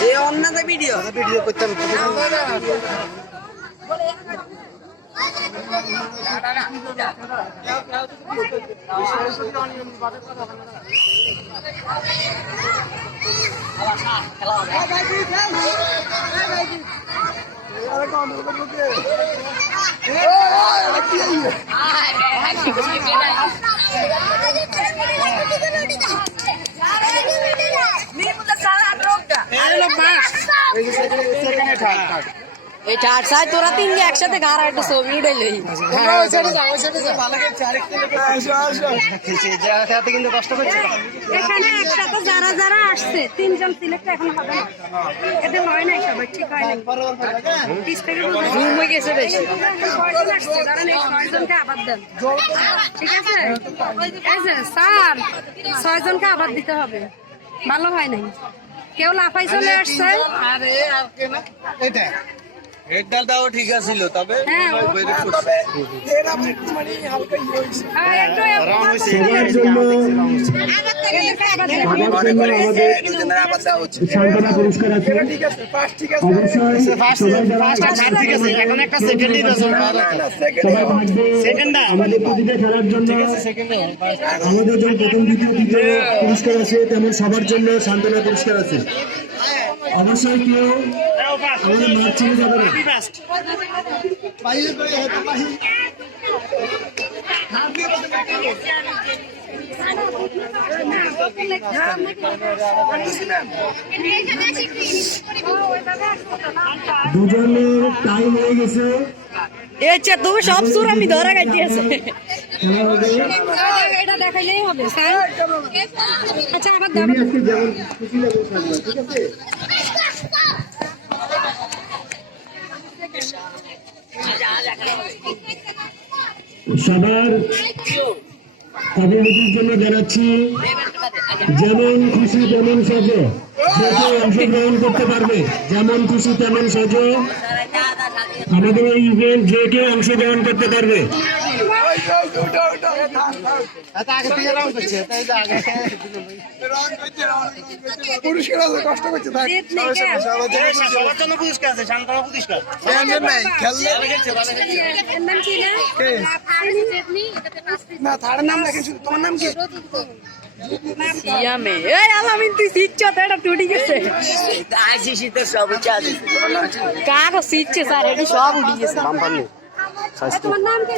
এই অন্যটা video video করতাম এই ঠাট সাই তোরা তিনকে একসাথে ঘাড় একটা ছবি উঠাই লই কিন্তু কষ্ট করছে এখানে একসাথে যারা যারা আসছে তিনজন সিলেক্ট এখন হবে না এটা হয় না সবাই ঠিক হয় না পিস থেকে ঘুম হয়ে গেছে বেশি কয়জন আসছে কারণ এই ছয়জনকে আবার দেন ঠিক আছে এই যে স্যার ছয়জনকে আবার দিতে হবে ভালো হয় নাই কেউ লাফাই চলে আসছে আরে আর কে না এটা হেডটাও ঠিক আছিল তবে সান্ত্বনা পুরস্কার আছে আমাদের প্রতিটা খেলার জন্য আমাদের যেমন প্রথম দ্বিতীয় পুরস্কার আছে তেমন সবার জন্য সান্ত্বনা পুরস্কার আছে অবশ্যই কেউ আমাদের মাঠ ছেড়ে যাবে না দুজনের টাইম হয়ে গেছে তুমি সব সুর আমি ধরে গাইতেছে এটা দেখাইলেই হবে স্যার আচ্ছা আবার তুমি আজকে যেমন খুশি লাগবে ঠিক আছে সবার অবগতির জন্য জানাচ্ছি যেমন খুশি তেমন সাজো যে কেউ অংশগ্রহণ করতে পারবে যেমন খুশি তেমন সাজো আমাদের এই ইভেন্ট যে কেউ অংশগ্রহণ করতে পারবে পুরস্কার আছে কষ্ট করছে সবার জন্য পুরস্কার আছে সান্ত্বনা পুরস্কার না তার নাম লেখেন তোমার নাম কি তুই শিখছো তো এটা টুটি গেছে কারো শিখছে স্যার এটি সব উঠে গেছে তোমার নাম কি